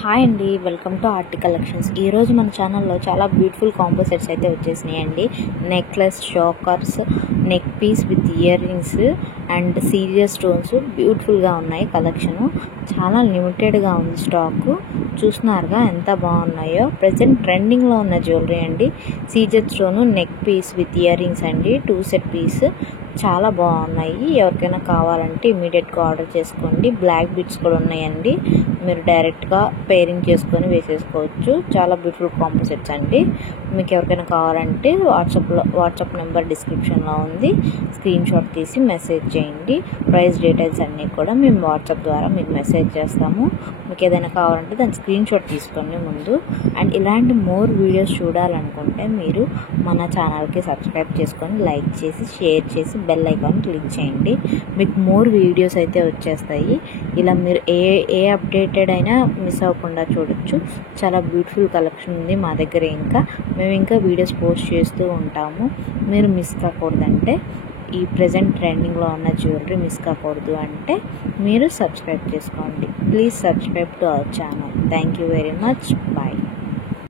Hi అండి, welcome to ఆర్టి collections. ఈరోజు మన ఛానల్లో చాలా బ్యూటిఫుల్ కాంబో సెట్స్ అయితే వచ్చేసినాయి అండి. Necklace, chokers, neck piece with earrings and serious stones బ్యూటిఫుల్గా ఉన్నాయి. కలెక్షను చాలా లిమిటెడ్గా ఉంది స్టాకు. చూస్తున్నారుగా ఎంత బాగున్నాయో. ప్రజెంట్ ట్రెండింగ్లో ఉన్న జ్యువెలరీ అండి. Serious stone, neck piece with earrings అండి. 2 సెట్ పీస్ చాలా బాగున్నాయి. ఎవరికైనా కావాలంటే ఇమీడియట్గా ఆర్డర్ చేసుకోండి. బ్లాక్ బీడ్స్ కూడా ఉన్నాయండి. మీరు డైరెక్ట్గా పేరింగ్ చేసుకొని వేసేసుకోవచ్చు. చాలా బ్యూటిఫుల్ కాంబో సెట్స్ అండి. మీకు ఎవరికైనా కావాలంటే వాట్సాప్ నెంబర్ డిస్క్రిప్షన్లో ఉంది. స్క్రీన్ షాట్ తీసి మెసేజ్ చేయండి. ప్రైస్ డీటెయిల్స్ అన్నీ కూడా మేము వాట్సాప్ ద్వారా మీకు మెసేజ్ చేస్తాము. మీకు ఏదైనా కావాలంటే దాని స్క్రీన్ షాట్ తీసుకోండి ముందు. అండ్ ఇలాంటి మోర్ వీడియోస్ చూడాలనుకుంటే మీరు మన ఛానల్కి సబ్స్క్రైబ్ చేసుకొని లైక్ చేసి షేర్ చేసి బెల్ ఐకాన్ క్లిక్ చేయండి. మీకు మోర్ వీడియోస్ అయితే వచ్చేస్తాయి. ఇలా మీరు ఏ అప్డేటెడ్ అయినా మిస్ అవ్వకుండా చూడొచ్చు. చాలా బ్యూటిఫుల్ కలెక్షన్ ఉంది మా దగ్గర. మేము ఇంకా వీడియోస్ పోస్ట్ చేస్తూ ఉంటాము. మీరు మిస్ కాకూడదంటే, ఈ ప్రజెంట్ ట్రెండింగ్లో ఉన్న జ్యువెలరీ మిస్ కాకూడదు అంటే మీరు సబ్స్క్రైబ్ చేసుకోండి. Please subscribe to our channel. Thank you very much. Bye.